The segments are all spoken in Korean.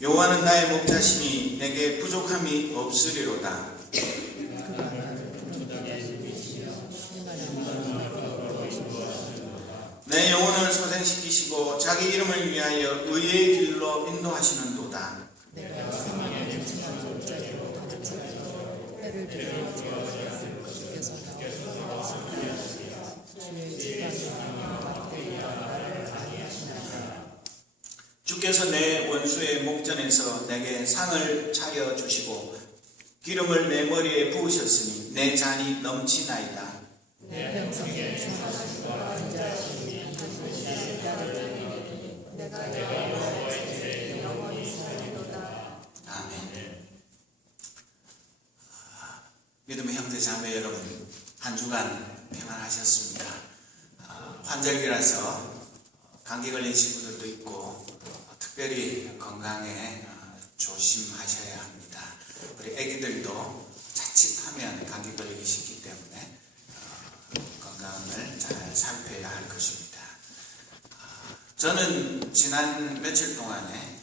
여호와는 나의 목자시니 내게 부족함이 없으리로다. 내 영혼을 소생시키시고 자기 이름을 위하여 의의 길로 인도하시는도다. 주께서 내 원수의 목전에서 내게 상을 차려주시고 기름을 내 머리에 부으셨으니 내 잔이 넘치나이다. 아멘. 믿음의 형제 자매 여러분, 한 주간 평안하셨습니까? 환절기라서 감기 걸린 친구들도 있고 특별히 건강에 조심하셔야 합니다. 우리 애기들도 자칫하면 감기 걸리기 쉽기 때문에 건강을 잘 살펴야 할 것입니다. 저는 지난 며칠 동안에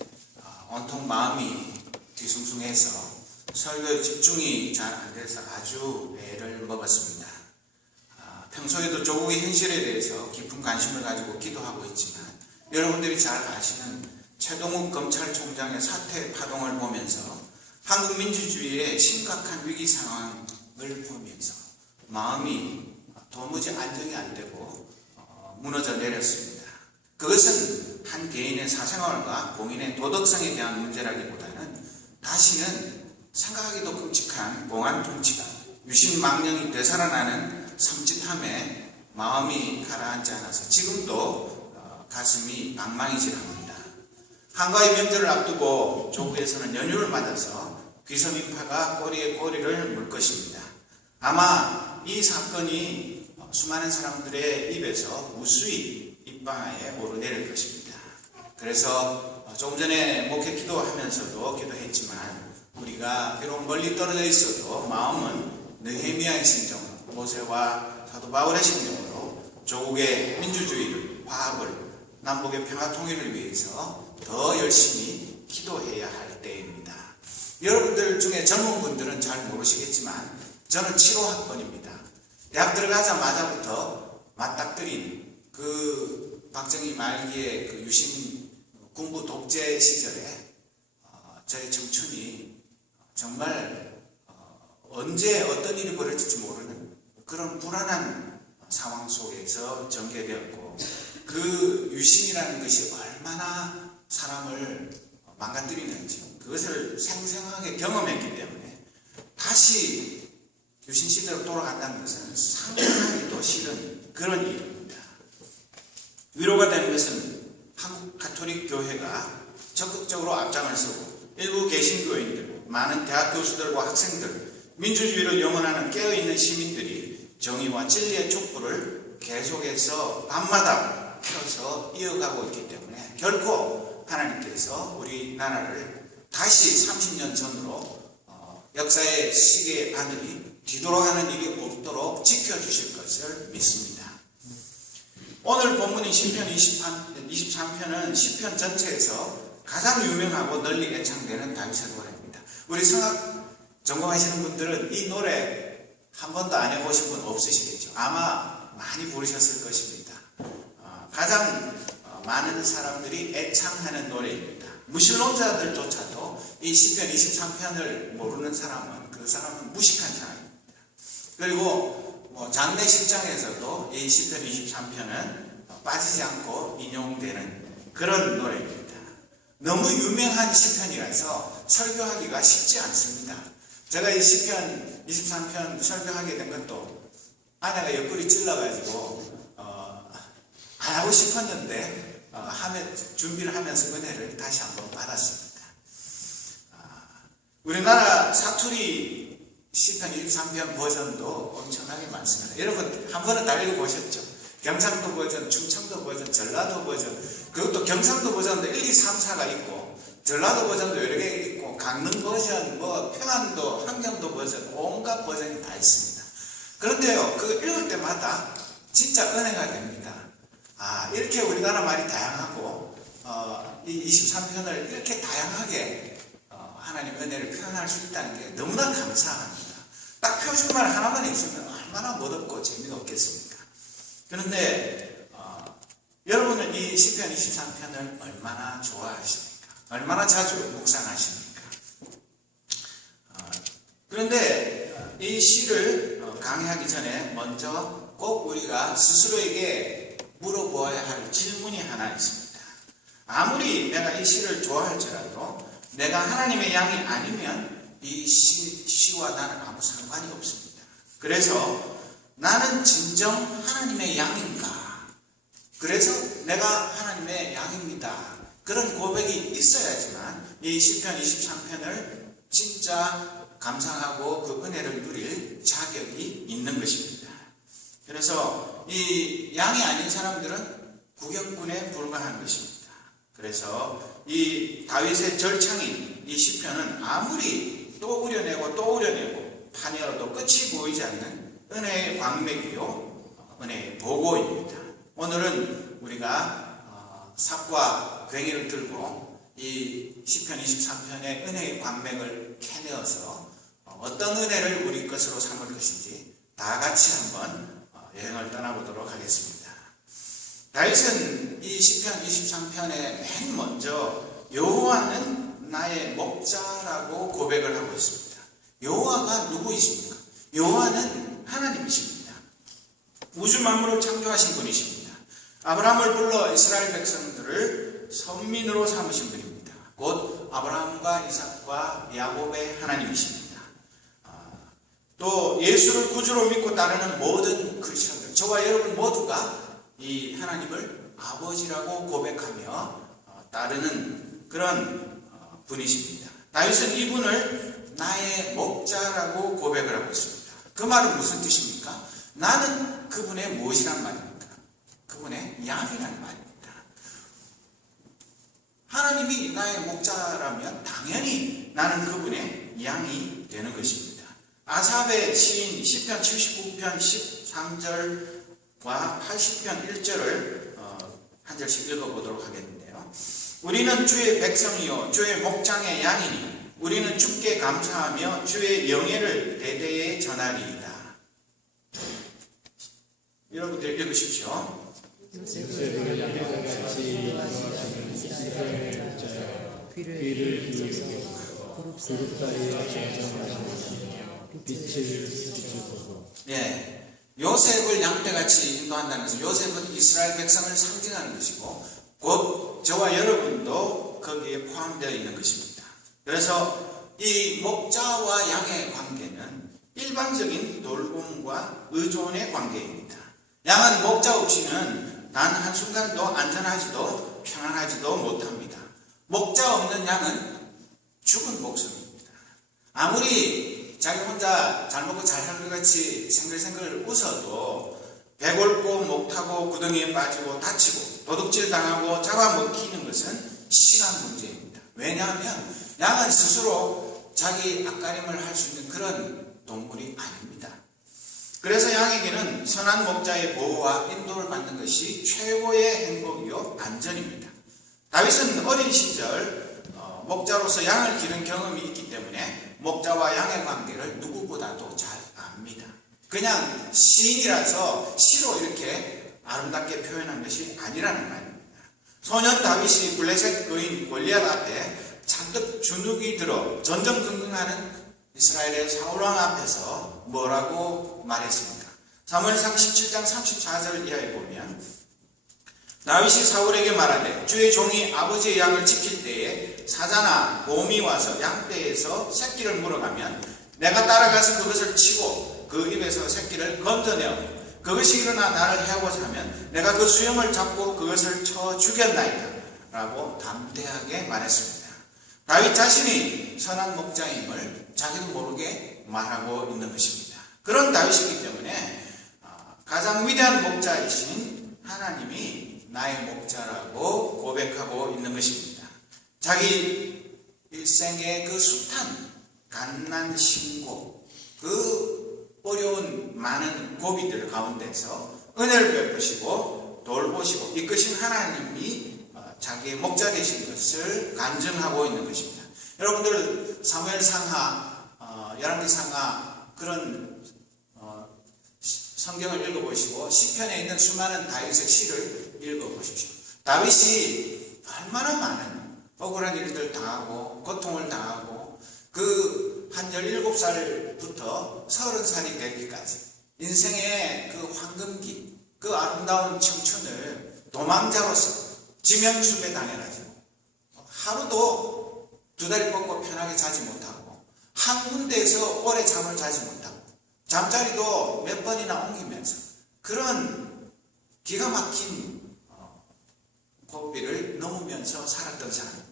온통 마음이 뒤숭숭해서 설교에 집중이 잘 안 돼서 아주 애를 먹었습니다. 평소에도 조국의 현실에 대해서 깊은 관심을 가지고 기도하고 있지만 여러분들이 잘 아시는 최동욱 검찰총장의 사퇴 파동을 보면서 한국 민주주의의 심각한 위기 상황을 보면서 마음이 도무지 안정이 안 되고 무너져 내렸습니다. 그것은 한 개인의 사생활과 공인의 도덕성에 대한 문제라기보다는 다시는 생각하기도 끔찍한 공안 통치가 유신망령이 되살아나는 섬찟함에 마음이 가라앉지 않아서 지금도 가슴이 방망이질합니다. 한가위 명절을 앞두고 조국에서는 연휴를 맞아서 귀서민파가 꼬리에 꼬리를 물 것입니다. 아마 이 사건이 수많은 사람들의 입에서 무수히 입방아에 오르내릴 것입니다. 그래서 조금 전에 목회 기도하면서도 기도했지만 우리가 비록 멀리 떨어져 있어도 마음은 느헤미야의 심정, 모세와 사도 바울의 심정으로 조국의 민주주의를, 화합을, 남북의 평화 통일을 위해서 더 열심히 기도해야 할 때입니다. 여러분들 중에 젊은 분들은 잘 모르시겠지만 저는 7호학번입니다. 대학 들어가자마자부터 맞닥뜨린 그 박정희 말기의 그 유신 군부 독재 시절에 저의 청춘이 정말 언제 어떤 일이 벌어질지 모르는 그런 불안한 상황 속에서 전개되었고 그 유신이라는 것이 얼마나 사람을 망가뜨리는지 그것을 생생하게 경험했기 때문에 다시 유신시대로 돌아간다는 것은 상상하기도 싫은 그런 일입니다. 위로가 되는 것은 한국 가톨릭 교회가 적극적으로 앞장을 서고 일부 개신교인들, 많은 대학 교수들과 학생들, 민주주의를 영원하는 깨어있는 시민들이 정의와 진리의 촛불을 계속해서 밤마다 펴서 이어가고 있기 때문에 결코 하나님께서 우리나라를 다시 30년 전으로 역사의 시계 바늘이 뒤돌아가는 일이 없도록 지켜주실 것을 믿습니다. 오늘 본문인 시편 23편은 시편 전체에서 가장 유명하고 널리 애창되는 다윗의 노래입니다. 우리 성악 전공하시는 분들은 이 노래 한 번도 안 해보신 분 없으시겠죠. 아마 많이 부르셨을 것입니다. 가장 많은 사람들이 애창하는 노래입니다. 무신론자들조차도 이 시편 23편을 모르는 사람은 그 사람은 무식한 사람입니다. 그리고 장례식장에서도 이 시편 23편은 빠지지 않고 인용되는 그런 노래입니다. 너무 유명한 시편이라서 설교하기가 쉽지 않습니다. 제가 이 시편 23편 설교하게 된 것도 아내가 옆구리 찔러가지고 안 하고 싶었는데 준비를 하면서 은혜를 다시 한번 받았습니다. 우리나라 사투리 시편 23편 버전도 엄청나게 많습니다. 여러분 한 번은 다 읽어보셨죠? 경상도 버전, 충청도 버전, 전라도 버전, 그것도 경상도 버전도 1, 2, 3, 4가 있고 전라도 버전도 여러 개 있고 강릉 버전, 평안도, 함경도 버전, 온갖 버전이 다 있습니다. 그런데요, 그거 읽을 때마다 진짜 은혜가 됩니다. 이렇게 우리나라 말이 다양하고 이 23편을 이렇게 다양하게 하나님의 은혜를 표현할 수 있다는 게 너무나 감사합니다. 딱 표준말 하나만 있으면 얼마나 멋없고 재미가 없겠습니까? 그런데 여러분은 이 시편 23편을 얼마나 좋아하십니까? 얼마나 자주 묵상하십니까? 그런데 이 시를 강의하기 전에 먼저 꼭 우리가 스스로에게 물어보아야 할 질문이 하나 있습니다. 아무리 내가 이 시를 좋아할지라도 내가 하나님의 양이 아니면 이 시와 나는 아무 상관이 없습니다. 그래서 나는 진정 하나님의 양인가? 그래서 내가 하나님의 양입니다. 그런 고백이 있어야지만 이 시편 23편을 진짜 감상하고 그 은혜를 누릴 자격이 있는 것입니다. 그래서 이 양이 아닌 사람들은 구경꾼에 불과한 것입니다. 그래서 이 다윗의 절창인 이 시편은 아무리 또 우려내고 또 우려내고 파내어도 끝이 보이지 않는 은혜의 광맥이요 은혜의 보고입니다. 오늘은 우리가 삽과 괭이를 들고 이 시편 23편의 은혜의 광맥을 캐내어서 어떤 은혜를 우리 것으로 삼을 것인지 다 같이 한번 여행을 떠나보도록 하겠습니다. 다윗은 이 시편 23편에 맨 먼저 여호와는 나의 목자라고 고백을 하고 있습니다. 여호와가 누구이십니까? 여호와는 하나님이십니다. 우주 만물을 창조하신 분이십니다. 아브라함을 불러 이스라엘 백성들을 선민으로 삼으신 분입니다. 곧 아브라함과 이삭과 야곱의 하나님이십니다. 또 예수를 구주로 믿고 따르는 모든 크리스천들, 저와 여러분 모두가 이 하나님을 아버지라고 고백하며 따르는 그런 분이십니다. 다윗은 이분을 나의 목자라고 고백을 하고 있습니다. 그 말은 무슨 뜻입니까? 나는 그분의 무엇이란 말입니까? 그분의 양이란 말입니다. 하나님이 나의 목자라면 당연히 나는 그분의 양이 되는 것입니다. 아삽의 시인 시편 79편 13절과 80편 1절을 한 절씩 읽어보도록 하겠는데요. 우리는 주의 백성이요 주의 목장의 양이니 우리는 주께 감사하며 주의 영예를 대대에 전하리이다. 여러분들 읽으십시오. 귀를 기울이고 구름다리에 정정하시니 빛을 비추소서. 예, 요셉을 양떼같이 인도한다면서 요셉은 이스라엘 백성을 상징하는 것이고 곧 저와 여러분도 거기에 포함되어 있는 것입니다. 그래서 이 목자와 양의 관계는 일반적인 돌봄과 의존의 관계입니다. 양은 목자 없이는 단 한순간도 안전하지도 평안하지도 못합니다. 목자 없는 양은 죽은 목숨입니다. 아무리 자기 혼자 잘 먹고 잘 살 것 같이 생글생글 웃어도 배골고 목타고 구덩이에 빠지고 다치고 도둑질 당하고 잡아먹히는 것은 시간 문제입니다. 왜냐하면 양은 스스로 자기 앞가림을 할 수 있는 그런 동물이 아닙니다. 그래서 양에게는 선한 목자의 보호와 인도를 받는 것이 최고의 행복이요 안전입니다. 다윗은 어린 시절 목자로서 양을 기른 경험이 있기 때문에 목자와 양의 관계를 누구보다도 잘 압니다. 그냥 시인이라서 시로 이렇게 아름답게 표현한 것이 아니라는 말입니다. 소년 다윗이 블레셋 거인 골리앗 앞에 잔뜩 주눅이 들어 전전긍긍하는 이스라엘의 사울왕 앞에서 뭐라고 말했습니까? 사무엘상 17장 34절 이하에 보면 다윗이 사울에게 말하되 주의 종이 아버지의 양을 지킬 때에 사자나 곰이 와서 양떼에서 새끼를 물어가면 내가 따라가서 그것을 치고 그 입에서 새끼를 건져내어 그것이 일어나 나를 해하고자 하면 내가 그 수염을 잡고 그것을 쳐 죽였나이다 라고 담대하게 말했습니다. 다윗 자신이 선한 목자임을 자기도 모르게 말하고 있는 것입니다. 그런 다윗이기 때문에 가장 위대한 목자이신 하나님이 나의 목자라고 고백하고 있는 것입니다. 자기 일생의 그 숱한 갓난 신고, 그 어려운 많은 고비들 가운데서 은혜를 베푸시고 돌보시고 이끄신 하나님이 자기의 목자 되신 것을 간증하고 있는 것입니다. 여러분들 사무엘 상하, 열왕기 상하 그런 성경을 읽어보시고 시편에 있는 수많은 다윗의 시를 읽어보십시오. 다윗이 얼마나 많은 억울한 일들 당하고 고통을 당하고 그 한 17살부터 30살이 되기까지 인생의 그 황금기, 그 아름다운 청춘을 도망자로서 지명수배 당해가지고 하루도 두 다리 뻗고 편하게 자지 못하고 한 군데에서 오래 잠을 자지 못하고 잠자리도 몇 번이나 옮기면서 그런 기가 막힌 고비를 넘으면서 살았던 사람입니다.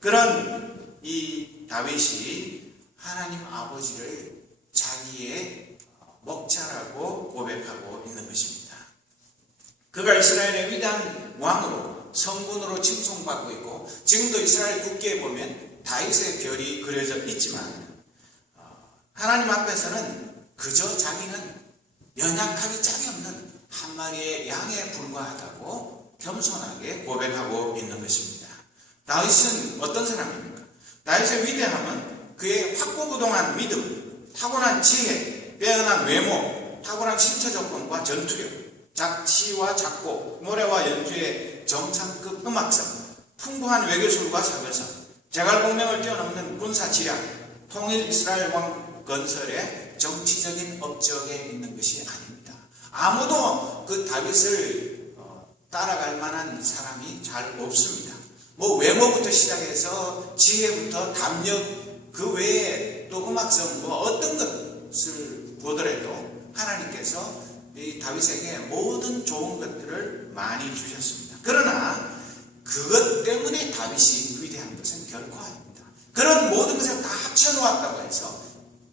그런 이 다윗이 하나님 아버지를 자기의 목자라고 고백하고 있는 것입니다. 그가 이스라엘의 위대한 왕으로 성군으로 칭송받고 있고 지금도 이스라엘 국기에 보면 다윗의 별이 그려져 있지만 하나님 앞에서는 그저 자기는 연약하기 짝이 없는 한 마리의 양에 불과하다고 겸손하게 고백하고 있는 것입니다. 다윗은 어떤 사람입니까? 다윗의 위대함은 그의 확고부동한 믿음, 타고난 지혜, 빼어난 외모, 탁월한 신체 조건과 전투력, 작시와 작곡, 노래와 연주의 정상급 음악성, 풍부한 외교술과 사교성, 제갈공명을 뛰어넘는 군사 지략, 통일 이스라엘 왕 건설의 정치적인 업적에 있는 것이 아닙니다. 아무도 그 다윗을 따라갈 만한 사람이 잘 없습니다. 뭐 외모부터 시작해서 지혜부터 담력, 그 외에 또 음악성 뭐 어떤 것을 보더라도 하나님께서 이 다윗에게 모든 좋은 것들을 많이 주셨습니다. 그러나 그것 때문에 다윗이 위대한 것은 결코 아닙니다. 그런 모든 것을 다 합쳐놓았다고 해서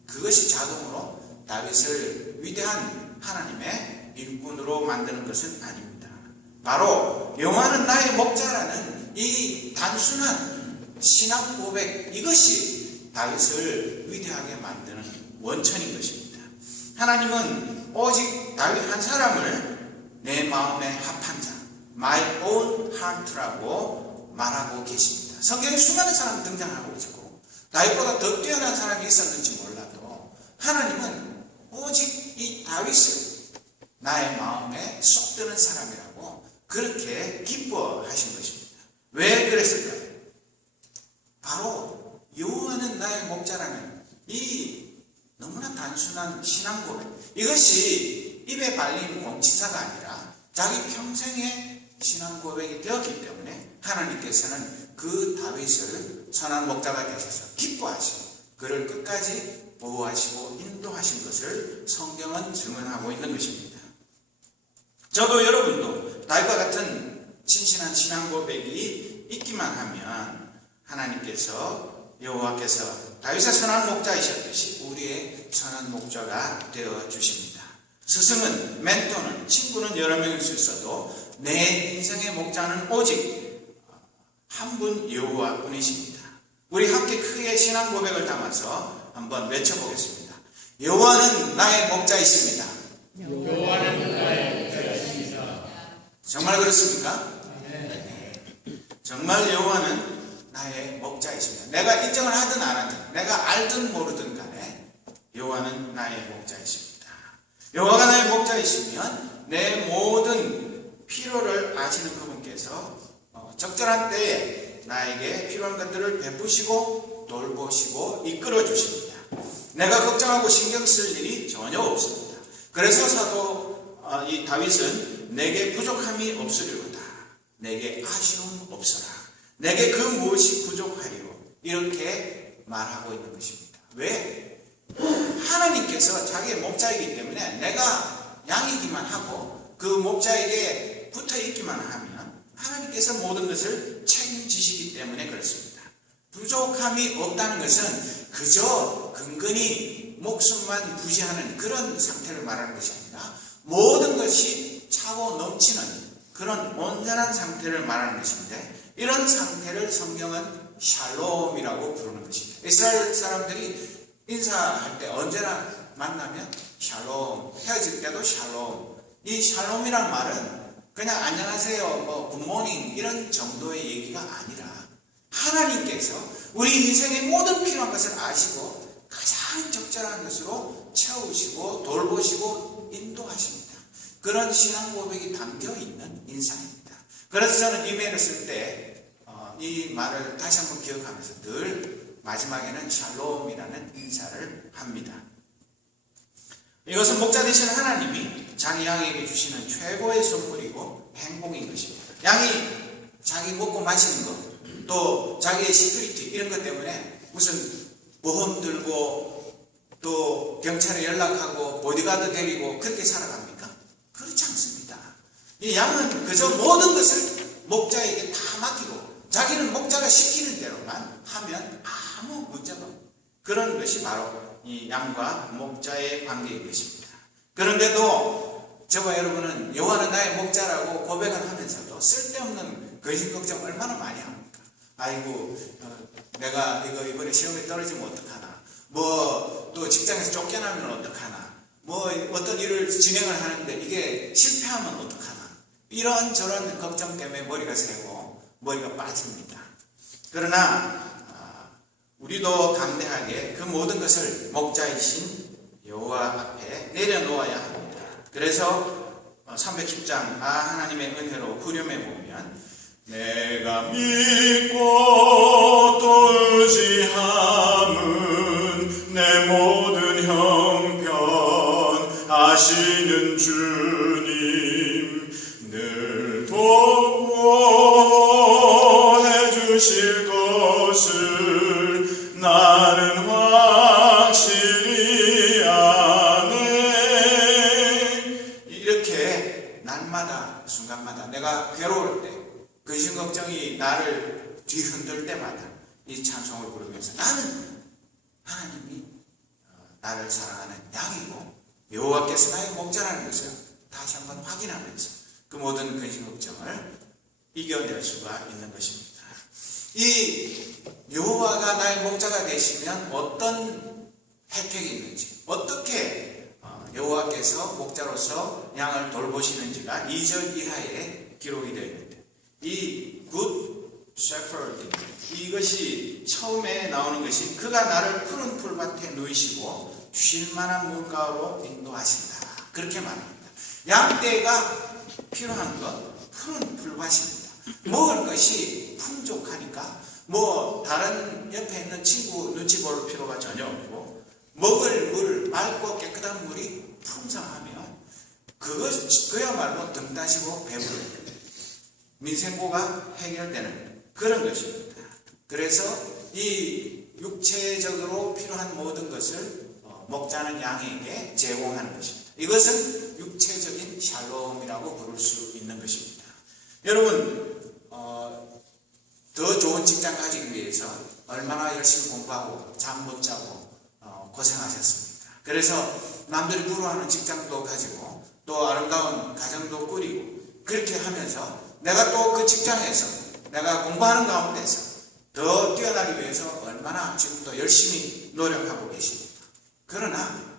그것이 자동으로 다윗을 위대한 하나님의 일꾼으로 만드는 것은 아닙니다. 바로 여호와는 나의 목자라는 이 단순한 신앙 고백, 이것이 다윗을 위대하게 만드는 원천인 것입니다. 하나님은 오직 다윗 한 사람을 내 마음에 합한 자, my own heart라고 말하고 계십니다. 성경에 수많은 사람이 등장하고 있고 다윗보다 더 뛰어난 사람이 있었는지 몰라도 하나님은 오직 이 다윗을 나의 마음에 쏙 드는 사람이라고 그렇게 기뻐하신 것입니다. 왜 그랬을까요? 바로 여호와는 나의 목자라는 이 너무나 단순한 신앙 고백, 이것이 입에 발린 공치사가 아니라 자기 평생의 신앙 고백이 되었기 때문에 하나님께서는 그 다윗을 선한 목자가 되셔서 기뻐하시고 그를 끝까지 보호하시고 인도하신 것을 성경은 증언하고 있는 것입니다. 저도 여러분도 다윗과 같은 진실한 신앙 고백이 있기만 하면 하나님께서 여호와께서 다윗의 선한 목자이셨듯이 우리의 선한 목자가 되어 주십니다. 스승은, 멘토는, 친구는 여러 명일 수 있어도 내 인생의 목자는 오직 한 분 여호와뿐이십니다. 우리 함께 크게 신앙 고백을 담아서 한번 외쳐보겠습니다. 여호와는 나의 목자이십니다. 여호와는 나의 목자이십니다. 정말 그렇습니까? 네. 정말 여호와는 나의 목자이십니다. 내가 인정을 하든 안 하든, 내가 알든 모르든 간에 여호와는 나의 목자이십니다. 여호와가 나의 목자이시면 내 모든 필요를 아시는 그분께서 적절한 때에 나에게 필요한 것들을 베푸시고 돌보시고 이끌어 주십니다. 내가 걱정하고 신경 쓸 일이 전혀 없습니다. 그래서 사도 이 다윗은 내게 부족함이 없으리로다, 내게 아쉬움 없어라, 내게 그 무엇이 부족하리요, 이렇게 말하고 있는 것입니다. 왜? 하나님께서 자기의 목자이기 때문에 내가 양이기만 하고 그 목자에게 붙어 있기만 하면 하나님께서 모든 것을 책임지시기 때문에 그렇습니다. 부족함이 없다는 것은 그저 근근히 목숨만 부지하는 그런 상태를 말하는 것이 아니라 모든 것이 차고 넘치는 그런 온전한 상태를 말하는 것인데, 이런 상태를 성경은 샬롬이라고 부르는 것입니다. 이스라엘 사람들이 인사할 때 언제나 만나면 샬롬, 헤어질 때도 샬롬. 이 샬롬이란 말은 그냥 안녕하세요, 뭐 굿모닝 이런 정도의 얘기가 아니라 하나님께서 우리 인생의 모든 필요한 것을 아시고 가장 적절한 것으로 채우시고 돌보시고 인도하십니다. 그런 신앙 고백이 담겨 있는 인사입니다. 그래서 저는 이메일을 쓸 때 이 말을 다시 한번 기억하면서 늘 마지막에는 샬롬이라는 인사를 합니다. 이것은 목자 되시는 하나님이 자기 양에게 주시는 최고의 선물이고 행복인 것입니다. 양이 자기 먹고 마시는 것, 또 자기의 시큐리티 이런 것 때문에 무슨 보험 들고 또 경찰에 연락하고 보디가드 데리고 그렇게 살아갑니까? 그렇지 않습니다. 이 양은 그저 모든 것을 목자에게 다 맡기고 자기는 목자가 시키는 대로만 하면 아무 문제가 없는 그런 것이 바로 이 양과 목자의 관계인 것입니다. 그런데도 저와 여러분은 여호와는 나의 목자라고 고백을 하면서도 쓸데없는 근심 걱정 얼마나 많이 합니까? 아이고 내가 이번에 시험에 떨어지면 어떡하나, 뭐 또 직장에서 쫓겨나면 어떡하나, 뭐 어떤 일을 진행을 하는데 이게 실패하면 어떡하나, 이런저런 걱정 때문에 머리가 새고 머리가 빠집니다. 그러나 우리도 담대하게 그 모든 것을 목자이신 여호와 앞에 내려놓아야 합니다. 그래서 310장 하나님의 은혜로 후렴에 보면 내가 믿고 또 의지함은 내 모든 형편 아시는 주님 늘 보호해 주실 것을 나는 확실히 아네. 이렇게 날마다 순간마다 내가 괴로울 때 근심 걱정이 나를 뒤흔들 때마다 이 찬송을 부르면서 나는 하나님이 나를 사랑하는 양이고 여호와께서 나의 목자라는 것을 다시 한번 확인하면서 그 모든 근심 걱정을 이겨낼 수가 있는 것입니다. 이 여호와가 나의 목자가 되시면 어떤 혜택이 있는지, 어떻게 여호와께서 목자로서 양을 돌보시는지가 2절 이하에 기록이 되어 있는데, 이 good shepherd, 이것이 처음에 나오는 것이 그가 나를 푸른 풀밭에 누이시고 쉴만한 물가로 인도하신다, 그렇게 말합니다. 양떼가 필요한 것 푸른 풀밭입니다. 먹을 것이 풍족하니까 뭐 다른 옆에 있는 친구 눈치 볼 필요가 전혀 없고, 먹을 물, 맑고 깨끗한 물이 풍성하면 그야말로 등 따시고 배부릅니다. 민생고가 해결되는 그런 것입니다. 그래서 이 육체적으로 필요한 모든 것을 목자는 양에게 제공하는 것입니다. 이것은 육체적인 샬롬이라고 부를 수 있는 것입니다. 여러분, 더 좋은 직장 가지기 위해서 얼마나 열심히 공부하고 잠 못 자고 고생하셨습니까? 그래서 남들이 부러워하는 직장도 가지고 또 아름다운 가정도 꾸리고 그렇게 하면서 내가 또 그 직장에서 내가 공부하는 가운데서 더 뛰어나기 위해서 얼마나 지금도 열심히 노력하고 계십니다. 그러나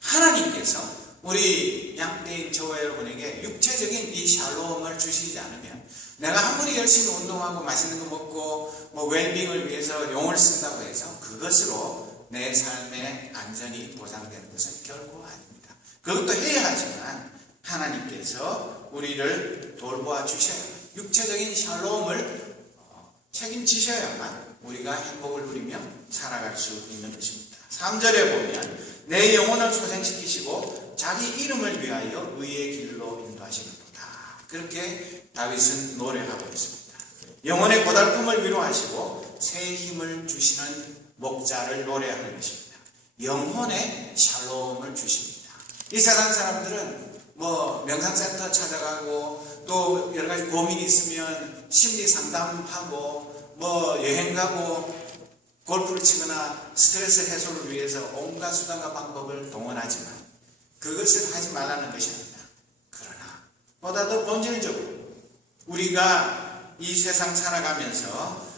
하나님께서 우리 양떼인 저와 여러분에게 육체적인 이 샬롬을 주시지 않으면, 내가 아무리 열심히 운동하고 맛있는 거 먹고 뭐 웰빙을 위해서 용을 쓴다고 해서 그것으로 내 삶의 안전이 보장되는 것은 결코 아닙니다. 그것도 해야 하지만 하나님께서 우리를 돌보아 주셔야, 육체적인 샬롬을 책임지셔야만 우리가 행복을 누리며 살아갈 수 있는 것입니다. 3절에 보면 내 영혼을 소생시키시고 자기 이름을 위하여 의의 길로 인도하시는도다, 그렇게 다윗은 노래하고 있습니다. 영혼의 고달픔을 위로하시고 새 힘을 주시는 목자를 노래하는 것입니다. 영혼의 샬롬을 주십니다. 이 세상 사람들은 뭐 명상센터 찾아가고 또 여러 가지 고민이 있으면 심리 상담하고 뭐 여행 가고 골프를 치거나 스트레스 해소를 위해서 온갖 수단과 방법을 동원하지만 그것을 하지 말라는 것이 아니다. 그러나 보다 더 본질적으로 우리가 이 세상 살아가면서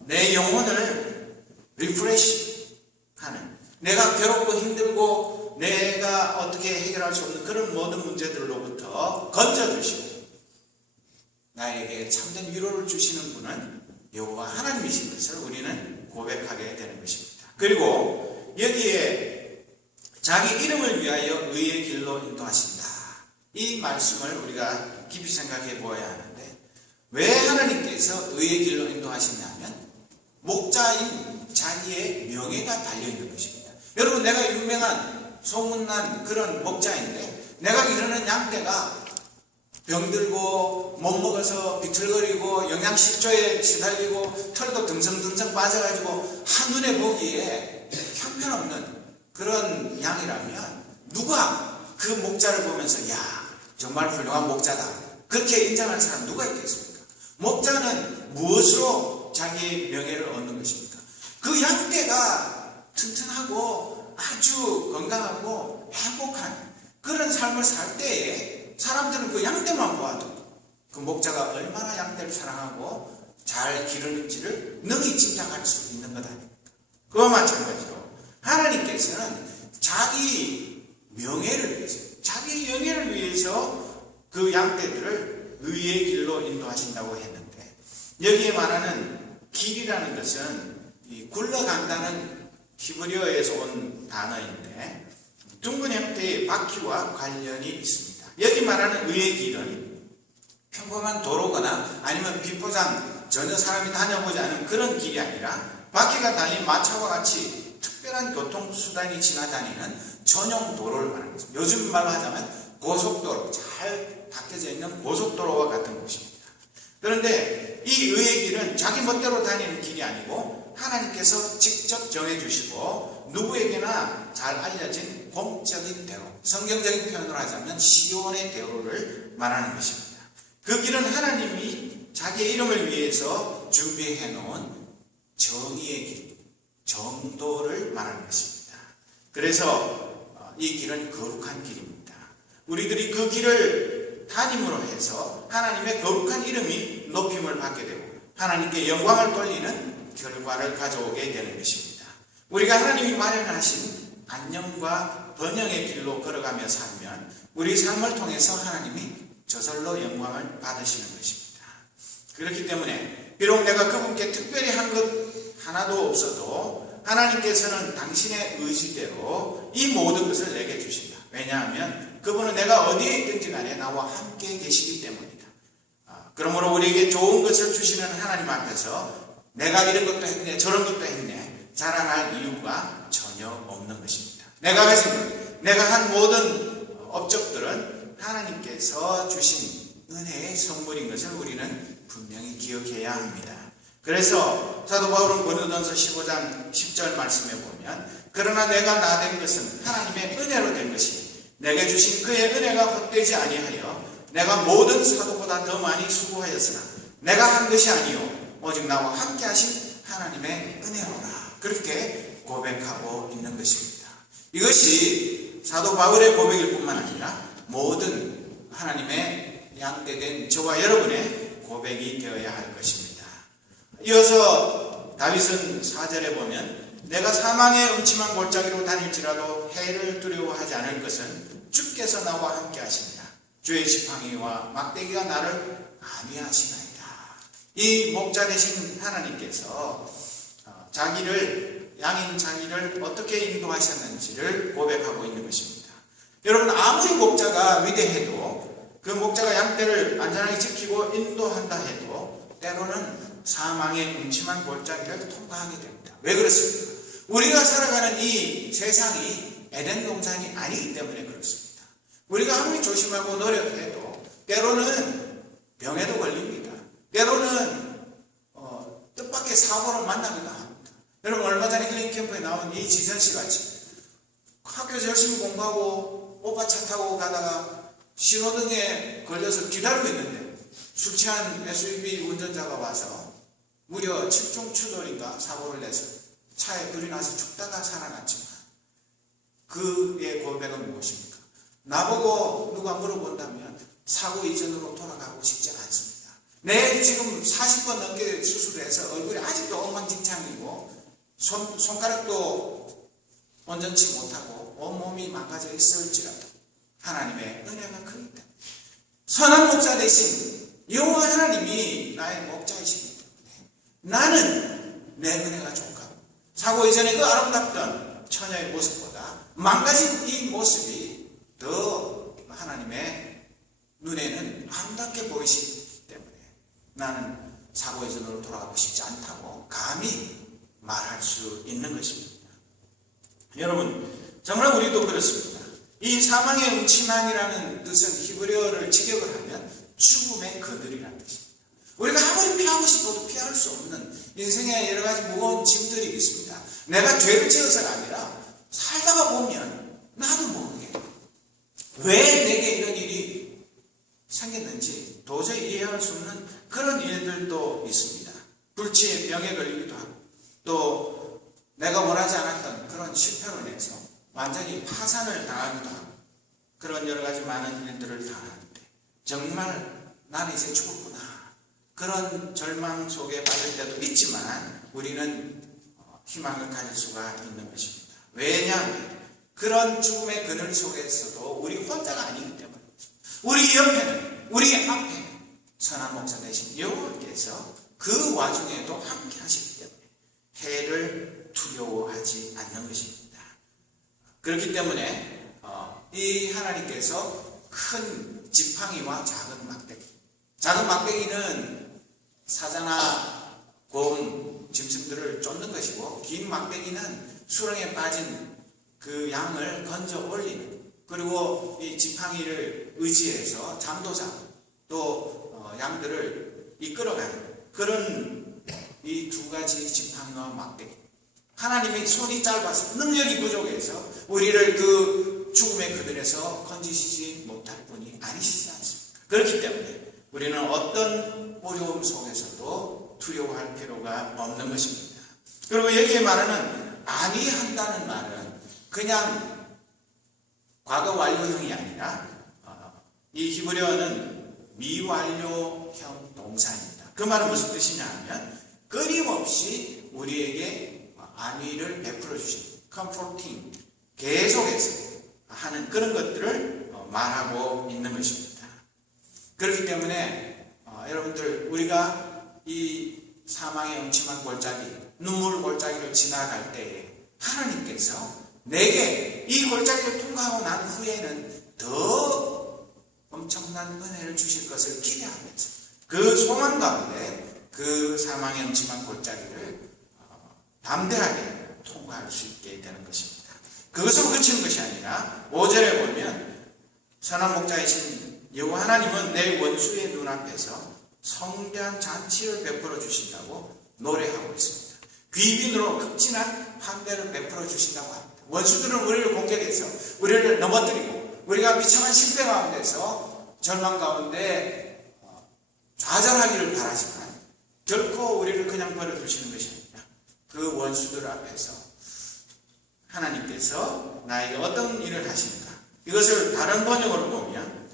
내 영혼을 리프레시 하는, 내가 괴롭고 힘들고 내가 어떻게 해결할 수 없는 그런 모든 문제들로부터 건져주시고 나에게 참된 위로를 주시는 분은 여호와 하나님이신 것을 우리는 고백하게 되는 것입니다. 그리고 여기에 자기 이름을 위하여 의의 길로 인도하신다. 이 말씀을 우리가 깊이 생각해 보아야 하는데 왜 하나님께서 의의 길로 인도하시냐면 목자인 자기의 명예가 달려있는 것입니다. 여러분, 내가 유명한 소문난 그런 목자인데 내가 기르는 양떼가 병들고 못 먹어서 비틀거리고 영양실조에 시달리고 털도 듬성듬성 빠져가지고 한눈에 보기에 형편없는 그런 양이라면 누가 그 목자를 보면서 야, 정말 훌륭한 목자다 그렇게 인정할 사람 누가 있겠습니까? 목자는 무엇으로 자기의 명예를 얻는 것입니까? 그 양떼가 튼튼하고 아주 건강하고 행복한 그런 삶을 살 때에 사람들은 그 양떼만 보아도 그 목자가 얼마나 양떼를 사랑하고 잘 기르는지를 능히 짐작할 수 있는 것 아닙니까? 그와 마찬가지로 하나님께서는 자기 명예를 위해서, 자기 영예를 위해서 그 양떼들을 의의 길로 인도하신다고 했는데 여기에 말하는 길이라는 것은 이 굴러간다는 히브리어에서 온 단어인데 둥근 형태의 바퀴와 관련이 있습니다. 여기 말하는 의의 길은 평범한 도로거나 아니면 비포장 전혀 사람이 다녀보지 않은 그런 길이 아니라 바퀴가 달린 마차와 같이 특별한 교통수단이 지나다니는 전용 도로를 말하는 것입니다. 요즘 말로 하자면 고속도로, 잘 닦여져 있는 고속도로와 같은 곳입니다. 그런데 이 의의 길은 자기 멋대로 다니는 길이 아니고 하나님께서 직접 정해주시고 누구에게나 잘 알려진 공적인 대로, 성경적인 표현으로 하자면 시온의 대로를 말하는 것입니다. 그 길은 하나님이 자기의 이름을 위해서 준비해 놓은 정의의 길, 정도를 말하는 것입니다. 그래서 이 길은 거룩한 길입니다. 우리들이 그 길을 다님으로 해서 하나님의 거룩한 이름이 높임을 받게 되고 하나님께 영광을 돌리는 결과를 가져오게 되는 것입니다. 우리가 하나님이 마련하신 안녕과 번영의 길로 걸어가며 살면 우리 삶을 통해서 하나님이 저절로 영광을 받으시는 것입니다. 그렇기 때문에 비록 내가 그분께 특별히 한 것 하나도 없어도 하나님께서는 당신의 의지대로 이 모든 것을 내게 주신다. 왜냐하면 그분은 내가 어디에 있든지 간에 나와 함께 계시기 때문이다. 그러므로 우리에게 좋은 것을 주시는 하나님 앞에서 내가 이런 것도 했네 저런 것도 했네 자랑할 이유가 전혀 없는 것입니다. 내가 가진 것, 내가 한 모든 업적들은 하나님께서 주신 은혜의 선물인 것을 우리는 분명히 기억해야 합니다. 그래서 사도 바울은 고린도전서 15장 10절 말씀에 보면 그러나 내가 나 된 것은 하나님의 은혜로 된 것이니 내게 주신 그의 은혜가 헛되지 아니하여 내가 모든 사도보다 더 많이 수고하였으나 내가 한 것이 아니요 오직 나와 함께 하신 하나님의 은혜로라. 그렇게 고백하고 있는 것입니다. 이것이 사도 바울의 고백일 뿐만 아니라 모든 하나님의 양떼된 저와 여러분의 고백이 되어야 할 것입니다. 이어서 다윗은 4절에 보면 내가 사망의 음침한 골짜기로 다닐지라도 해를 두려워하지 않을 것은 주께서 나와 함께 하십니다. 주의 지팡이와 막대기가 나를 안위하시나이다. 이 목자 되신 하나님께서 양인 자기를 어떻게 인도하셨는지를 고백하고 있는 것입니다. 여러분, 아무리 목자가 위대해도 그 목자가 양떼를 안전하게 지키고 인도한다 해도 때로는 사망의 음침한 골짜기를 통과하게 됩니다. 왜 그렇습니까? 우리가 살아가는 이 세상이 에덴 동산이 아니기 때문에 그렇습니다. 우리가 아무리 조심하고 노력해도 때로는 병에도 걸립니다. 때로는 뜻밖의 사고를 만나기도 합니다. 여러분, 얼마 전에 힐링 캠프에 나온 이 지선 씨 같이 학교에서 열심히 공부하고 오빠 차 타고 가다가 신호등에 걸려서 기다리고 있는데 술 취한 SUV 운전자가 와서 무려 7종 추돌인가 사고를 내서 차에 불이 나서 죽다가 살아났지만 그의 고백은 무엇입니까? 나보고 누가 물어본다면 사고 이전으로 돌아가고 싶지 않습니다. 내 지금 40번 넘게 수술을 해서 얼굴이 아직도 엉망진창이고 손가락도 온전치 못하고 온몸이 망가져 있을지라도 하나님의 은혜가 크기 때문에 선한 목자 대신 여호와 하나님이 나의 목자이시기 때문에 나는 내 은혜가 족하고 사고 이전에 그 아름답던 처녀의 모습보다 망가진 이 모습이 더 하나님의 눈에는 아름답게 보이시기 때문에 나는 사고 이전으로 돌아가고 싶지 않다고 감히 말할 수 있는 것입니다. 여러분, 정말 우리도 그렇습니다. 이 사망의 음침함이라는 뜻은 히브리어를 직역을 하면 죽음의 그늘이라는 뜻입니다. 우리가 아무리 피하고 싶어도 피할 수 없는 인생에 여러 가지 무거운 짐들이 있습니다. 내가 죄를 지어서가 아니라 살다가 보면 나도 모르게 왜 내게 이런 일이 생겼는지 도저히 이해할 수 없는 그런 일들도 있습니다. 불치의 병에 걸리기도 하고 또 내가 원하지 않았던 그런 실패로 인해서 완전히 파산을 당하기도 하고 그런 여러 가지 많은 일들을 당하는데 정말 나는 이제 죽었구나 그런 절망 속에 빠질 때도 있지만 우리는 희망을 가질 수가 있는 것입니다. 왜냐하면 그런 죽음의 그늘 속에서도 우리 혼자가 아니기 때문에 우리 옆에는 우리 앞에는 선한 목자 되신 여호와께서 그 와중에도 함께 하시기 때문에 해를 두려워하지 않는 것입니다. 그렇기 때문에 이 하나님께서 큰 지팡이와 작은 막대기는 사자나 곰, 짐승들을 쫓는 것이고 긴 막대기는 수렁에 빠진 그 양을 건져 올리는 그리고 이 지팡이를 의지해서 잠도 자고 또 양들을 이끌어가는 그런 이 두 가지 지팡이와 막대기 하나님의 손이 짧아서 능력이 부족해서 우리를 그 죽음의 그늘에서 건지시지 못할 분이 아니시지 않습니까? 그렇기 때문에 우리는 어떤 어려움 속에서도 두려워할 필요가 없는 것입니다. 그리고 여기에 말하는 아니한다는 말은 그냥 과거 완료형이 아니라 이 히브리어는 미완료형 동사입니다. 그 말은 무슨 뜻이냐 하면 끊임없이 우리에게 안위를 베풀어 주신 comforting 계속해서 하는 그런 것들을 말하고 있는 것입니다. 그렇기 때문에 여러분들 우리가 이 사망의 음침한 골짜기 눈물 골짜기를 지나갈 때에 하나님께서 내게 이 골짜기를 통과하고 난 후에는 더 엄청난 은혜를 주실 것을 기대하면서 그 소망 가운데 그 사망의 음침한 골짜기를 담대하게 통과할 수 있게 되는 것입니다. 그것으로 그치는 것이 아니라 5절에 보면 선한 목자이신 여호와 하나님은 내 원수의 눈앞에서 성대한 잔치를 베풀어 주신다고 노래하고 있습니다. 귀빈으로 극진한 판례를 베풀어 주신다고 합니다. 원수들은 우리를 공격해서 우리를 넘어뜨리고 우리가 비참한 실패 가운데서 절망 가운데 좌절하기를 바라지만 결코 우리를 그냥 버려두시는 것이 아니라 그 원수들 앞에서 하나님께서 나에게 어떤 일을 하십니까? 이것을 다른 번역으로 보면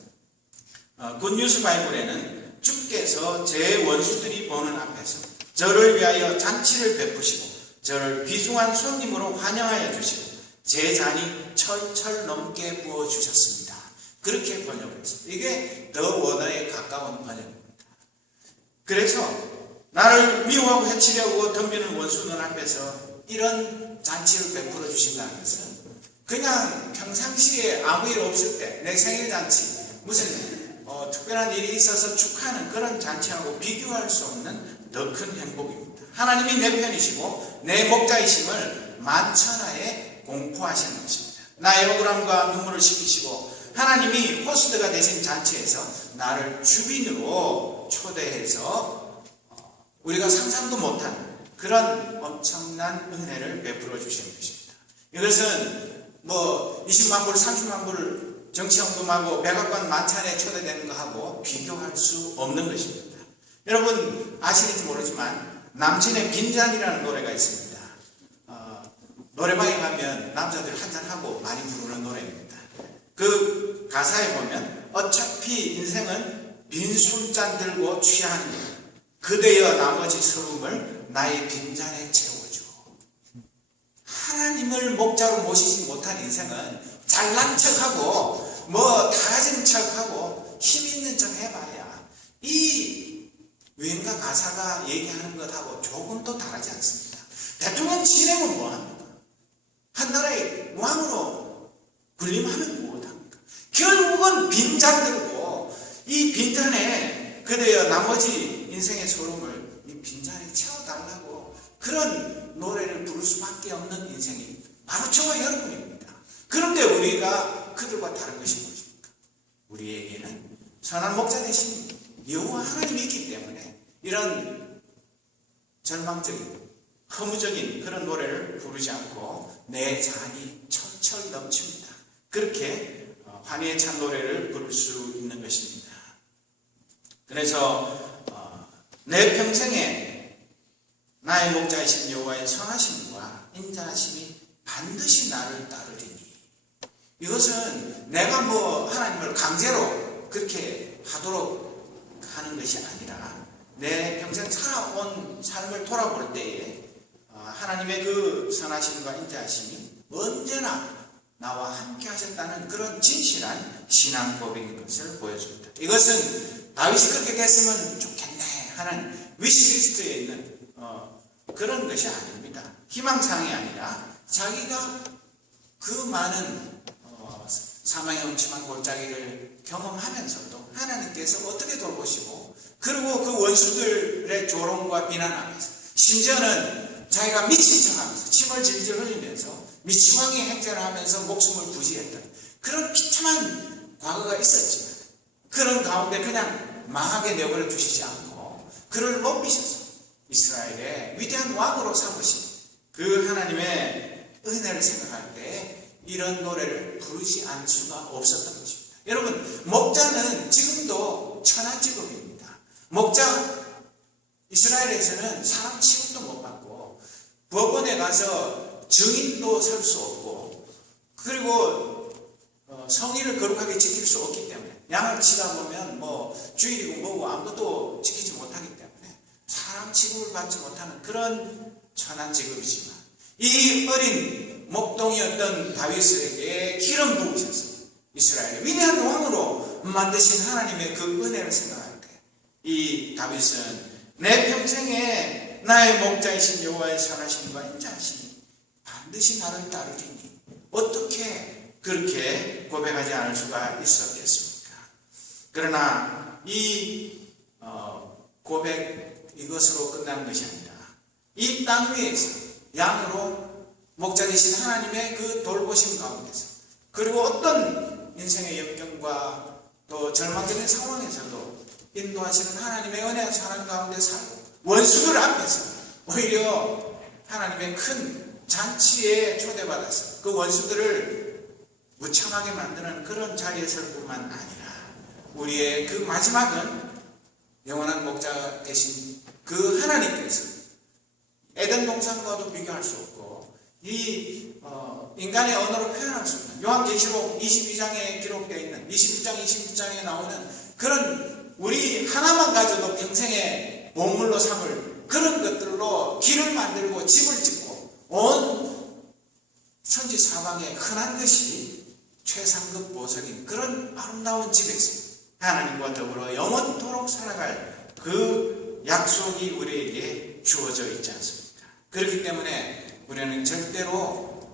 굿뉴스 바이블에는 주께서 제 원수들이 보는 앞에서 저를 위하여 잔치를 베푸시고 저를 귀중한 손님으로 환영하여 주시고 제 잔이 철철 넘게 부어주셨습니다. 그렇게 번역을 했습니다. 이게 더 원어에 가까운 번역입니다. 그래서 나를 미워하고 해치려고 덤비는 원수 눈앞에서 이런 잔치를 베풀어 주신다는 것은 그냥 평상시에 아무 일 없을 때 내 생일 잔치 무슨 특별한 일이 있어서 축하하는 그런 잔치하고 비교할 수 없는 더 큰 행복입니다. 하나님이 내 편이시고 내 목자이심을 만천하에 공포하시는 것입니다. 나의 억울함과 눈물을 식히시고 하나님이 호스트가 되신 잔치에서 나를 주빈으로 초대해서 우리가 상상도 못한 그런 엄청난 은혜를 베풀어 주시는 것입니다. 이것은 20만 불, 30만 불 정치헌금하고 백악관 만찬에 초대되는 거하고 비교할 수 없는 것입니다. 여러분 아시는지 모르지만 남친의 빈잔이라는 노래가 있습니다. 노래방에 가면 남자들 한잔하고 많이 부르는 노래입니다. 그 가사에 보면 어차피 인생은 빈 술잔 들고 취하는 것 그대여 나머지 서름을 나의 빈잔에 채워줘. 하나님을 목자로 모시지 못한 인생은 잘난 척하고 뭐 다 가진 척하고 힘 있는 척 해봐야 이 유행가 가사가 얘기하는 것하고 조금도 다르지 않습니다. 대통령 지내면 뭐합니까? 한 나라의 왕으로 군림하면 뭐합니까? 결국은 빈잔 들고 이 빈잔에 그대여 나머지 인생의 소름을 이 빈잔에 채워달라고 그런 노래를 부를 수밖에 없는 인생이 바로 저와 여러분입니다. 그런데 우리가 그들과 다른 것이 무엇입니까? 우리에게는 선한 목자 되신 여호와 하나님이 있기 때문에 이런 절망적인 허무적인 그런 노래를 부르지 않고 내 잔이 철철 넘칩니다. 그렇게 환희에 찬 노래를 부를 수 있는 것입니다. 그래서 내 평생에 나의 목자이신 여호와의 선하심과 인자하심이 반드시 나를 따르리니, 이것은 내가 뭐 하나님을 강제로 그렇게 하도록 하는 것이 아니라 내 평생 살아온 삶을 돌아볼 때에 하나님의 그 선하심과 인자하심이 언제나 나와 함께 하셨다는 그런 진실한 신앙 고백인 것을 보여줍니다. 이것은 다윗이 그렇게 됐으면 좋겠네 하는 위시리스트에 있는 그런 것이 아닙니다. 희망사항이 아니라 자기가 그 많은 사망의 음침한 골짜기를 경험하면서도 하나님께서 어떻게 돌보시고, 그리고 그 원수들의 조롱과 비난하면서, 심지어는 자기가 미친 척하면서 침을 질질 흘리면서 미치광이 행세를 하면서 목숨을 부지했던 그런 비참한 과거가 있었지만, 그런 가운데 그냥 망하게 내버려 두시지 않고 그를 높이셔서 이스라엘의 위대한 왕으로 삼으신 그 하나님의 은혜를 생각할 때 이런 노래를 부르지 않을 수가 없었던 것입니다. 여러분, 목자는 지금도 천하직업입니다. 목자, 이스라엘에서는 사람 취급도 못 받고 법원에 가서 증인도 설 수 없고, 그리고 성의를 거룩하게 지킬 수 없기 때문에, 양을 치다 보면 뭐 주일이고 뭐고 아무것도 지키지 못하기 때문에 사람 취급을 받지 못하는 그런 천한 직업이지만, 이 어린 목동이었던 다윗에게 기름 부으셔서 이스라엘의 위대한 왕으로 만드신 하나님의 그 은혜를 생각할 때, 이 다윗은 내 평생에 나의 목자이신 여호와의 선하심과 인자하심이 반드시 나를 따르리니, 어떻게 그렇게 고백하지 않을 수가 있었겠습니까? 그러나 이 고백, 이것으로 끝나는 것이 아니라 이 땅 위에서 양으로 목자 되신 하나님의 그 돌보심 가운데서, 그리고 어떤 인생의 역경과 또 절망적인 상황에서도 인도하시는 하나님의 은혜와 사랑 가운데 살고, 원수들 앞에서 오히려 하나님의 큰 잔치에 초대받아서 그 원수들을 무참하게 만드는 그런 자리에 설 뿐만 아니라, 우리의 그 마지막은 영원한 목자 되신 그 하나님께서 에덴 동산과도 비교할 수 없고, 이 인간의 언어로 표현할 수 없는 요한계시록 22장에 기록되어 있는 21장 22장에 나오는 그런 우리 하나만 가져도 평생에 보물로 삼을 그런 것들로 길을 만들고 집을 짓고 온 천지 사방에 흔한 것이 최상급 보석인 그런 아름다운 집에서 하나님과 더불어 영원토록 살아갈 그 약속이 우리에게 주어져 있지 않습니까? 그렇기 때문에 우리는 절대로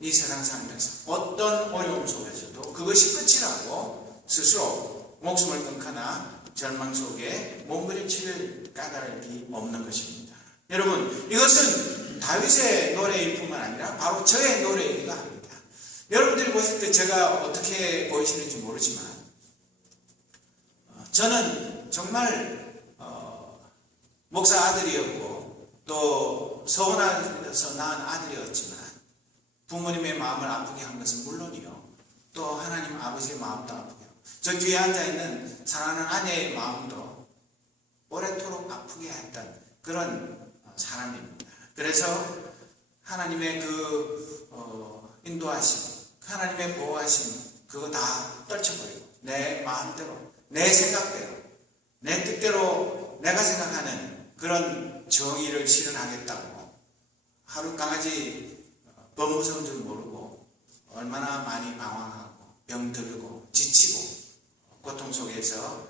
이 세상 살면서 어떤 어려움 속에서도 그것이 끝이라고 스스로 목숨을 끊거나 절망 속에 몸부림칠 까닭이 없는 것입니다. 여러분, 이것은 다윗의 노래일 뿐만 아니라 바로 저의 노래이기도 합니다. 여러분들이 보실 때 제가 어떻게 보이시는지 모르지만, 저는 정말 목사 아들이었고 또 서운해서 낳은 아들이었지만, 부모님의 마음을 아프게 한 것은 물론이요, 또 하나님 아버지의 마음도 아프게 하고, 저 뒤에 앉아있는 사랑하는 아내의 마음도 오래도록 아프게 했던 그런 사람입니다. 그래서 하나님의 그 인도하심, 하나님의 보호하심, 그거 다 떨쳐버리고 내 마음대로, 내 생각대로, 내 뜻대로 내가 생각하는 그런 정의를 실현하겠다고 하루 강아지 더 무서운 줄 모르고 얼마나 많이 방황하고 병들고 지치고 고통 속에서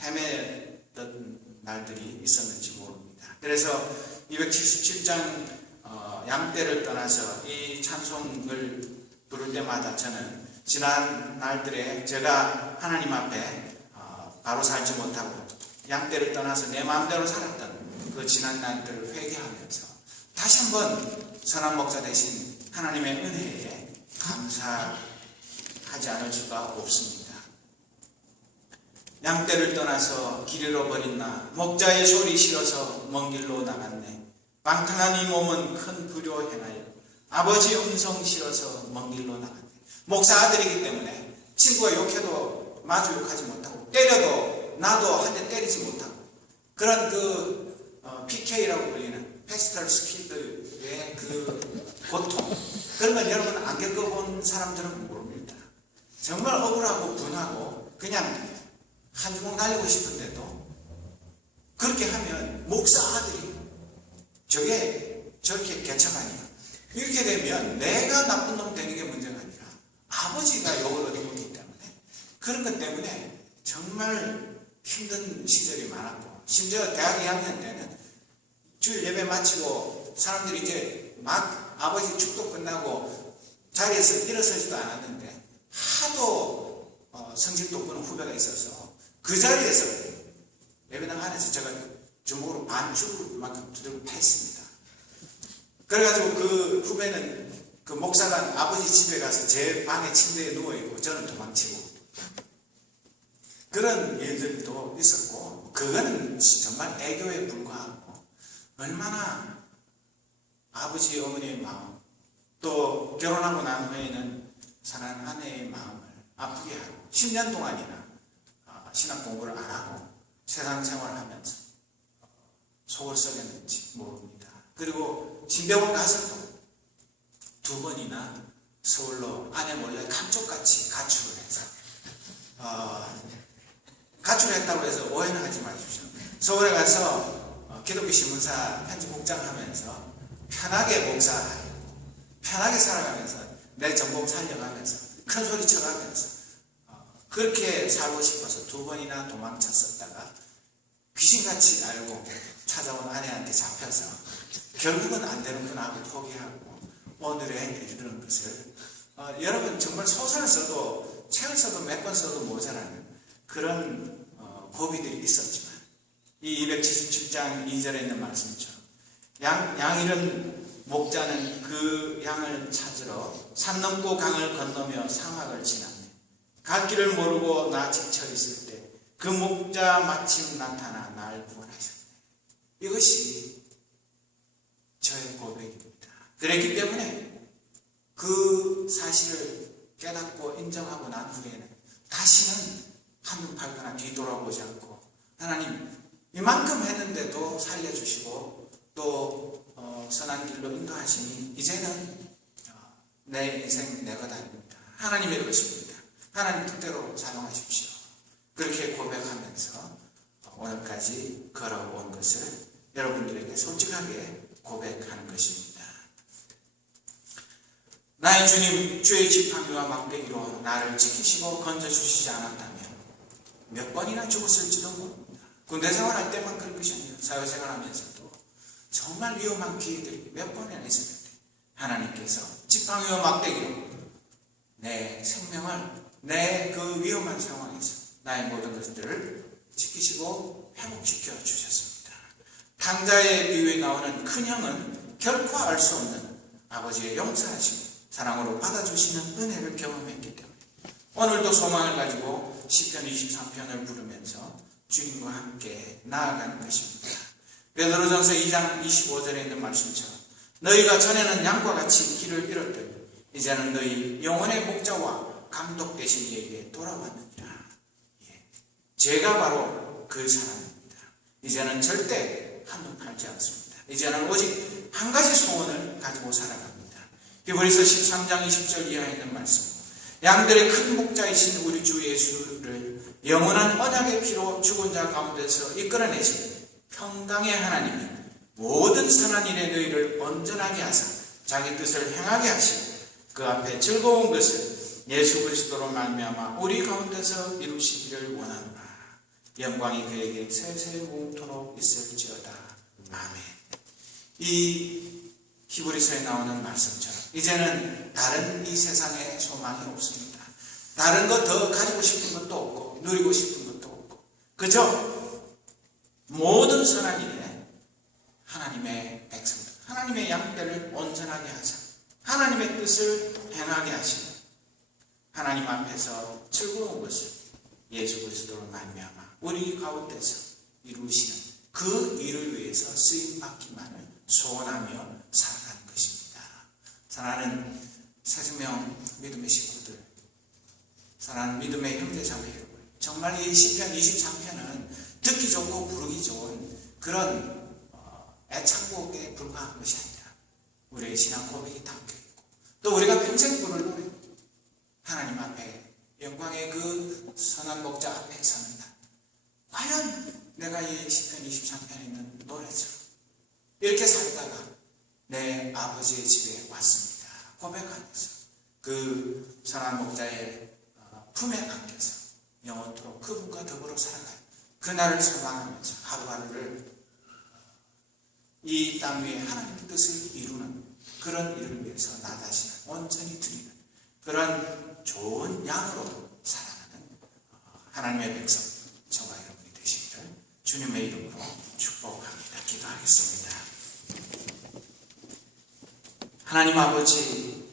헤매던 날들이 있었는지 모릅니다. 그래서 277장 양떼를 떠나서 이 찬송을 부를 때마다 저는 지난 날들에 제가 하나님 앞에 바로 살지 못하고 양떼를 떠나서 내 마음대로 살았던 그 지난 날들을 회개하면서 다시 한번 선한 목사 대신 하나님의 은혜에 감사하지 않을 수가 없습니다. 양떼를 떠나서 길 잃어버린 나 목자의 소리 싫어서 먼 길로 나갔네. 방탕한 이 몸은 큰 불효 행하여 아버지 음성 싫어서 먼 길로 나갔네. 목사 아들이기 때문에 친구가 욕해도 마주 욕하지 못하고 때려도 나도 한 대 때리지 못하고 그런 PK라고 불리는 패스털 스키드의 그 고통, 그런 걸 여러분 안 겪어본 사람들은 모릅니다. 정말 억울하고 분하고 그냥 한 주먹 날리고 싶은데도 그렇게 하면 목사 아들이 저렇게 개척하니까 이렇게 되면 내가 나쁜 놈 되는 게 문제가 아니라 아버지가 욕을 얻어먹기 때문에 그런 것 때문에 정말 힘든 시절이 많았고, 심지어 대학 2학년 때는 주일 예배 마치고 사람들이 이제 막 아버지 축도 끝나고 자리에서 일어서지도 않았는데 하도 성질 돋구는 후배가 있어서 그 자리에서 예배당 안에서 제가 주먹으로 반 죽을 만큼 두들겨 팼습니다. 그래가지고 그 후배는 그 목사가 아버지 집에 가서 제 방에 침대에 누워있고 저는 도망치고 그런 일들도 있었고, 그거는 정말 애교에 불과하고 얼마나 아버지 어머니의 마음, 또 결혼하고 난 후에는 사랑하는 아내의 마음을 아프게 하고 10년 동안이나 신학 공부를 안 하고 세상 생활을 하면서 속을 썩였는지 모릅니다. 그리고 진병원 가서도 2번이나 서울로 아내 몰래 감쪽같이 가출을 해서 가출했다고 해서 오해는 하지 마십시오. 서울에 가서 기독교 신문사 편집국장 하면서 편하게 목사하고 편하게 살아가면서 내 전공 살려가면서 큰 소리 쳐가면서 그렇게 살고 싶어서 2번이나 도망쳤었다가 귀신같이 알고 찾아온 아내한테 잡혀서 결국은 안 되는구나 하고 포기하고 오늘에 이르는 것을 여러분 정말 소설을 써도 책을 써도 몇 권 써도 모자라는 그런 고비들이 있었지만 이 277장 2절에 있는 말씀처럼 양 잃은 목자는 그 양을 찾으러 산 넘고 강을 건너며 상악을 지났네. 갈 길을 모르고 나 지쳐 있을 때 그 목자 마침 나타나 날 구원하셨네. 이것이 저의 고백입니다. 그랬기 때문에 그 사실을 깨닫고 인정하고 난 후에는 다시는 한눈 팔거나 뒤돌아보지 않고 하나님 이만큼 했는데도 살려주시고 또 선한 길로 인도하시니 이제는 내 인생 내 것 아닙니다. 하나님의 것입니다. 하나님 뜻대로 사용하십시오. 그렇게 고백하면서 오늘까지 걸어온 것을 여러분들에게 솔직하게 고백하는 것입니다. 나의 주님, 주의 지팡이와 막대기로 나를 지키시고 건져주시지 않았다면 몇 번이나 죽었을지도 모릅니다. 군대 생활할 때만 그런 것이 아니라 사회생활하면서도 정말 위험한 기회들이 몇 번이나 있었는데 하나님께서 지팡이와 막대기로 내 생명을 내 그 위험한 상황에서 나의 모든 것들을 지키시고 회복시켜 주셨습니다. 탕자의 비유에 나오는 큰 형은 결코 알 수 없는 아버지의 용서하심, 사랑으로 받아주시는 은혜를 경험했기 때문에 오늘도 소망을 가지고 시편 23편을 부르면서 주님과 함께 나아가는 것입니다. 베드로전서 2장 25절에 있는 말씀처럼 너희가 전에는 양과 같이 길을 잃었더니 이제는 너희 영혼의 목자와 감독 되신 이에게 돌아왔느니라. 제가 바로 그 사람입니다. 이제는 절대 한눈 팔지 않습니다. 이제는 오직 한 가지 소원을 가지고 살아갑니다. 히브리서 13장 20절 이하에 있는 말씀, 양들의 큰 목자이신 우리 주 예수를 영원한 언약의 피로 죽은 자 가운데서 이끌어내신 평강의 하나님이 모든 선한 일에 너희를 온전하게 하사 자기 뜻을 행하게 하시고 그 앞에 즐거운 것을 예수 그리스도로 말미암아 우리 가운데서 이루시기를 원하노라. 영광이 그에게 세세 무토록 있을지어다. 아멘. 이 히브리서에 나오는 말씀처럼 이제는 다른 이 세상에 소망이 없습니다. 다른 것 더 가지고 싶은 것도 없고 누리고 싶은 것도 없고 그저 모든 선한 일에 하나님의 백성들, 하나님의 양떼를 온전하게 하사 하나님의 뜻을 행하게 하시고 하나님 앞에서 즐거운 것을 예수 그리스도로 말미암아 우리 가운데서 이루시는 그 일을 위해서 쓰임받기만을 소원하며 살아가는 것입니다. 사랑하는 새생명 믿음의 식구들, 사랑하는 믿음의 형제자매 여러분, 정말 이 시편 23편은 듣기 좋고 부르기 좋은 그런 애창곡에 불과한 것이 아니라 우리의 신앙 고백이 담겨있고 또 우리가 평생 부를 노래, 하나님 앞에 영광의 그 선한 목자 앞에 서는 날 과연 내가 이 시편 23편에 있는 노래처럼 이렇게 살다가 내 아버지의 집에 왔습니다 고백하면서 그 선한 목자의 품에 안겨서 영원토록 그분과 더불어 살아가요. 그날을 소망하면서 하루하루를 이 땅 위에 하나님의 뜻을 이루는 그런 일을 위해서 나 자신을 온전히 드리는 그런 좋은 양으로 살아가는 하나님의 백성 저와 여러분이 되시기를 주님의 이름으로 축복합니다. 기도하겠습니다. 하나님 아버지,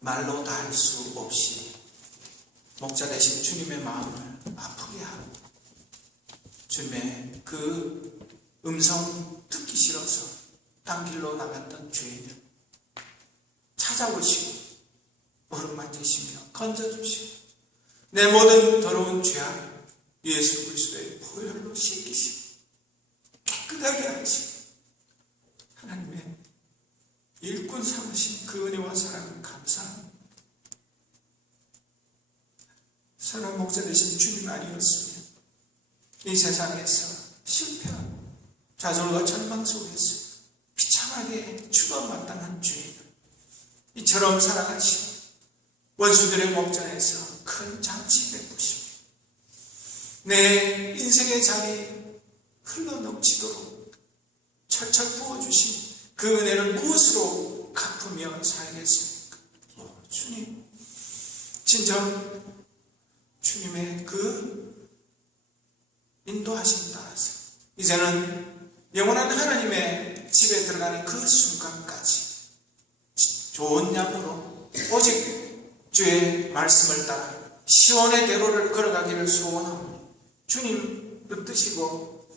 말로 다 할 수 없이 목자 되신 주님의 마음을 아프게 하고 주님의 그 음성 듣기 싫어서 딴 길로 나갔던 죄인을 찾아오시고 어루만지시며 건져주시고 내 모든 더러운 죄악 예수 그리스도의 보혈로 씻기시고 깨끗하게 하시고 하나님의 일꾼 삼으신 그 은혜와 사랑을 감사합니다. 선한 목자 되신 주님 아니었으면 이 세상에서 실패하고 좌절과 절망 속에서 비참하게 죽어 마땅한 죄인을 이처럼 살아가시고 원수들의 목전에서 큰 잔치 베푸시고 내 인생의 잔이 흘러넘치도록 철철 부어주신 그 은혜를 무엇으로 갚으며 살겠습니까? 주님, 진정 주님의 그 인도하심 따라서 이제는 영원한 하나님의 집에 들어가는 그 순간까지 좋은 양으로 오직 주의 말씀을 따라 시온의 대로를 걸어가기를 소원하오니 주님 붙드시고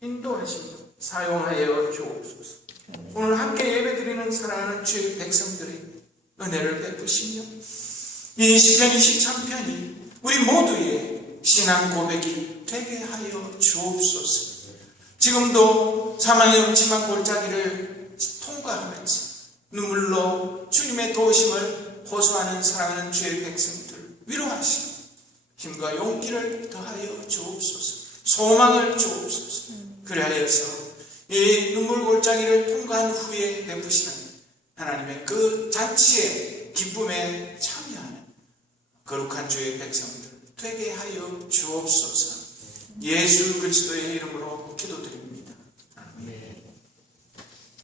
인도하시고 사용하여 주옵소서. 오늘 함께 예배드리는 사랑하는 주의 백성들의 은혜를 베푸시며 이 시편 23편이 우리 모두의 신앙 고백이 되게 하여 주옵소서. 지금도 사망의 음침한 골짜기를 통과하면서 눈물로 주님의 도우심을 호소하는 사랑하는 주의 백성들 위로하시고 힘과 용기를 더하여 주옵소서. 소망을 주옵소서. 그리하여서 이 눈물 골짜기를 통과한 후에 베푸시는 하나님의 그 잔치의 기쁨에 참여하는 거룩한 주의 백성들 되게 하여 주옵소서. 예수 그리스도의 이름으로 기도드립니다.